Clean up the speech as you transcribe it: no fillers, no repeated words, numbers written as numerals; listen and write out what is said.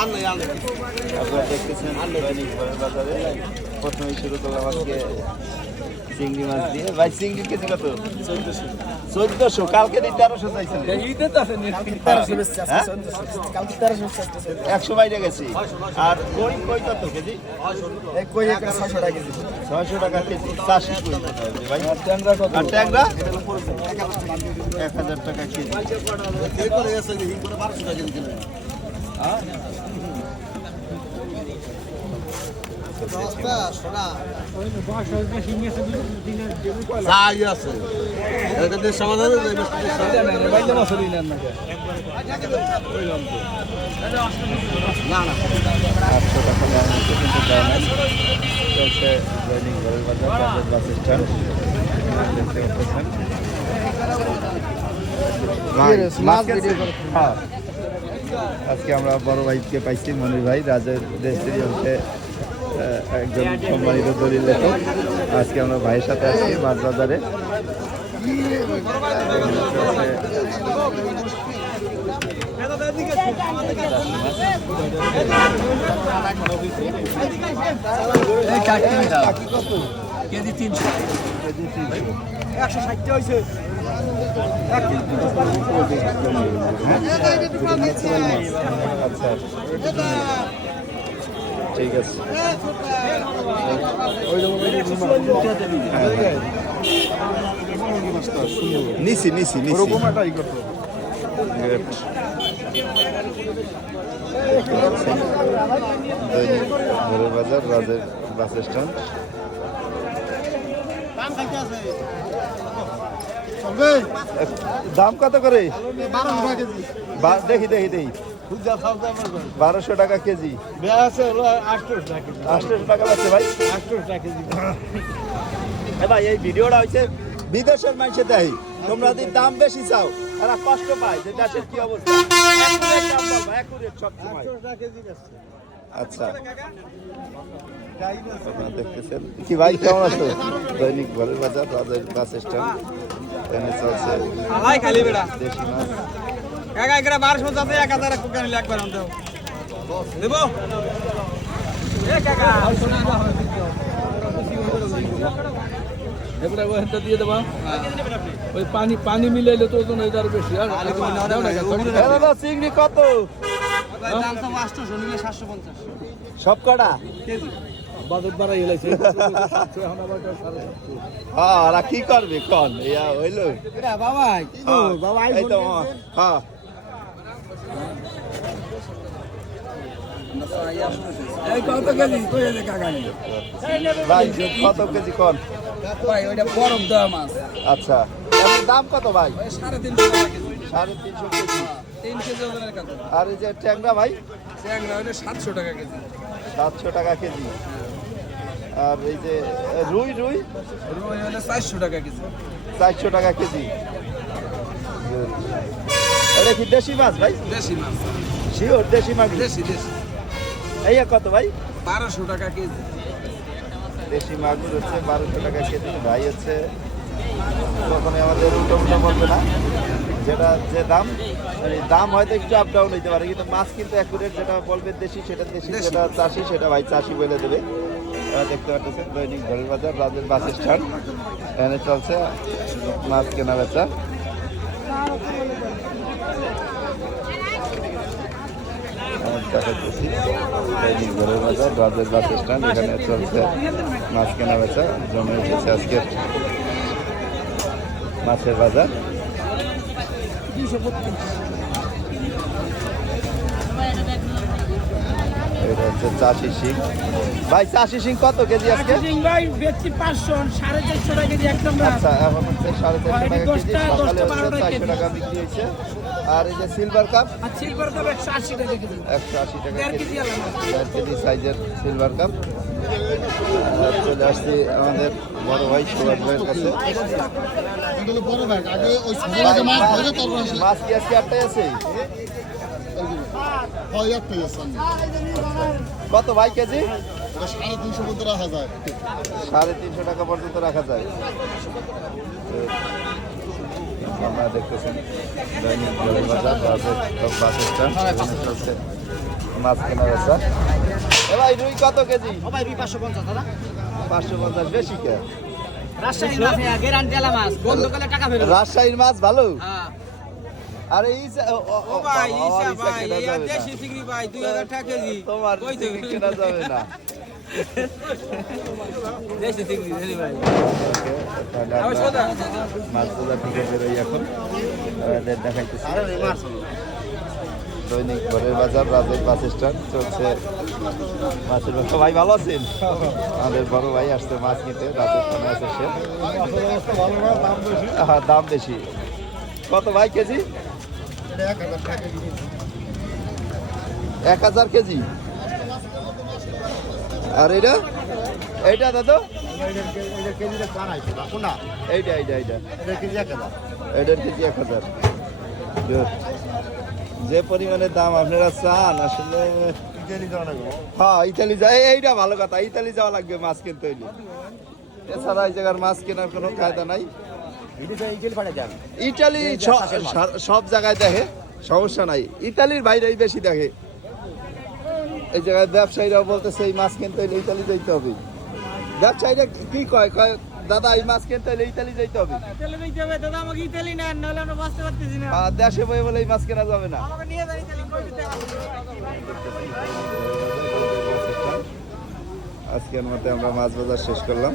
আপনারা দেখতেছেন দৈনিক ঘরের বাজারে প্রথমেই শুরু করলাম আজকে চিংড়ি মাছ দিয়ে। ভাই চিংড়ি কেজি কত? 1400। কালকে 1300 চাইছিলেন। 100 বাইরে গেছি। আর কই কই কত কেজি? কই 600 টাকা কেজি। 600 টাকা কেজি। চাষি কই কত হবে ভাই? আর ট্যাংরা কত? আর ট্যাংরা 1000 টাকা কেজি। কে করে এসে হিং করে 1200 টাকা কেজি কিলো। হ্যাঁ রাস্তা সোনা ওই বাসায় বেশি নিয়েছে দিনের জমি কয়লা যাই আছে এটাতে সমাধান হয়ে যাবে বাইলে মাছই নেন না কইলাম তো না না 800 টাকা দাম নিতে কিন্তু দেয় না চলছে দৈনিক ঘরের বাজার বাস স্ট্যান্ড দেখতে পাচ্ছেন মাছ ভিডিও করে। হ্যাঁ আজকে আমরা বড় ভাইকে পাইছি মনির ভাই রাজের রেস্টুরেন্টে একজন সম্মানিত দলিল লেখক। আজকে আমরা ভাইয়ের সাথে আছি মাছ বাজারে। কেজি 300 160 হয়েছে। আচ্ছা ঠিক আছে নিছি নিছি নিছি দৈনিক বাজার রাজের বাস স্ট্যান্ড। দাম কত করে? দেখি দেখি দেখি 1200 টাকা কেজি। 800 টাকা লাগছে ভাই। 800 টাকা কেজি ভাই। এই ভিডিওটা হচ্ছে বিদেশের মানুষের দেয়। তোমরা যদি দাম বেশি চাও তারা কষ্ট পায় যে দেশের কি অবস্থা। আচ্ছা আপনারা দেখতেছেন কি ভাই কেমন আছো? দৈনিক ঘরের বাজার রাজের বাস স্ট্যান্ড এখানে চলছে দেশি মাছ। কাকা এখানে 1200 যাতে 1000 কুকার নিলে একবার আনতে দেব এ কাকা এবারে ওইটা দিয়ে দেবা ওই পানি পানি মিলাইলে তো ওজন হয়ে যাবে বেশি। আর দাদা চিংড়ি কত? ভাই দাম তো 800 নিলে 750 সব কটা কেজি বাজেট বাড়াই হইছে। এখন আবার 750। হ্যাঁ ওরা কি করবে কোন ইয়া হইলো এটা বাবা ও বাবা এই তো হ্যাঁ এই কত কেজি কই এনে কাকা নি ভাই কত কেজি কোন? ভাই ওইটা বরফ দেওয়া মাছ। আচ্ছা এর দাম কত ভাই? 350 টাকা কেজি। 350 কেজি। 3 কেজি ওজনের কাছে। আর এই যে ট্যাংরা ভাই? ট্যাংরা ওইটা 700 টাকা কেজি। 700 টাকা কেজি। আর এই যে রুই রুই রুই হলো 400 টাকা কেজি। 400 টাকা কেজি। এটা কি দেশি মাছ ভাই? দেশি মাছ। শিওর দেশি মাছ? দেশি দেশি। এই কত ভাই? 1200 টাকা কেজি। দেশি মাগুর হচ্ছে 1200 টাকা কেজি। ভাই হচ্ছে কখনোই আমাদের উল্টো উল্টো বলবে না, যেটা যে দাম দাম হয়তো একটু আপ ডাউন হইতে পারে, কিন্তু মাছ কিন্তু অ্যাকুরেট যেটা বলবে দেশি সেটা দেশি, যেটা চাষি সেটা ভাই চাষি বলে দেবে। দেখতে পাচ্ছেন দৈনিক ঘরের বাজার রাজের বাস স্ট্যান্ড, এখানে চলছে মাছ কেনা বেচা। দেখাচ্ছি দৈনিক ঘরের বাজার রাজের বাস স্ট্যান্ড, এখানে চলছে মাছ কেনা বেচা। জমে উঠেছে আজকের মাছের বাজার। এটা হচ্ছে চাষি শিং। ভাই চাষি শিং কত কেজি আজকে? ভাই বেচছি 500 450 টাকা কেজি একদম। আচ্ছা এখন হচ্ছে 450 টাকা কেজি, সকালে হচ্ছে 400 টাকা বিক্রি হয়েছে। আর এই যে সিলভার কাপ, আর সিলভার কাপ 180 টাকা কেজি। 180 টাকা 1.5 কেজি আলাদা 1.5 কেজি সাইজের সিলভার কাপ। চলে আসছি আমাদের বড় ভাই সুভাষ ভাইয়ের কাছে। মাছ কি আজকে একটাই আছে? কত ভাই কেজি? 350 পর্যন্ত রাখা যায়। 350 টাকা পর্যন্ত রাখা যায়। আপনারা দেখতেছেন দৈনিক জলের বাজার বাস স্ট্যান্ড এখানে চলছে মাছ কেনা বেচা। এ ভাই রুই কত কেজি? ও ভাই 550 দাদা 550 বেশি কে? রাজশাহীর মাছ গ্যারান্টি আলা মাছ বন্ধ করলে টাকা ফেরত রাজশাহীর মাছ ভালো। হ্যাঁ আরে ও ভাই ইসা ভাই এই দেশি চিংড়ি ভাই 2000 টাকা কেজি তোমার কই দেবে কেনা যাবে না। দেশি চিংড়ি দেশি ভাই তাহলে আবার আমরা সোদা মাছগুলো থেকে বেরোই এখন দেখাইতেছি। দৈনিক ঘরের বাজার রাজের বাস স্ট্যান্ড চলছে মাছের ব্যবসা। ভাই ভালো আছেন? আমাদের বড় ভাই আসছে মাছ কিনতে, রাতের থানে আছে সে। হ্যাঁ দাম বেশি। কত ভাই কেজি? 1000 কেজি। আর এটা এইটা দাদা এইটা এইটা এইটা এটার কেজি 1000। যে পরিমাণে দাম আপনারা চান আসলে হ্যাঁ ইতালি যায় এইটা ভালো কথা, ইতালি যাওয়া লাগবে মাছ কিনতে হইলে। এছাড়া এই জায়গার মাছ কেনার কোনো কায়দা নাই। ইটালি সব জায়গায় দেখে, সমস্যা নাই, ইতালির বাইরেই বেশি দেখে। এই জায়গায় ব্যবসায়ীরাও বলতেছে এই মাছ কিনতে হইলে ইতালি যাইতে হবে। ব্যবসায়ীরা কি কয় কয় দাদা এই মাছ কিনতে হইলে ইতালি যাইতে হবে। ইতালি দিতে হবে দাদা আমাকে ইতালি না নাহলে আমরা বাঁচতে পারতেছি না আর দেশে বই বলে এই মাছ কেনা যাবে না। আমাকে নিয়ে যান ইতালি কই দিতে আজকের মতো আমরা মাছ বাজার শেষ করলাম।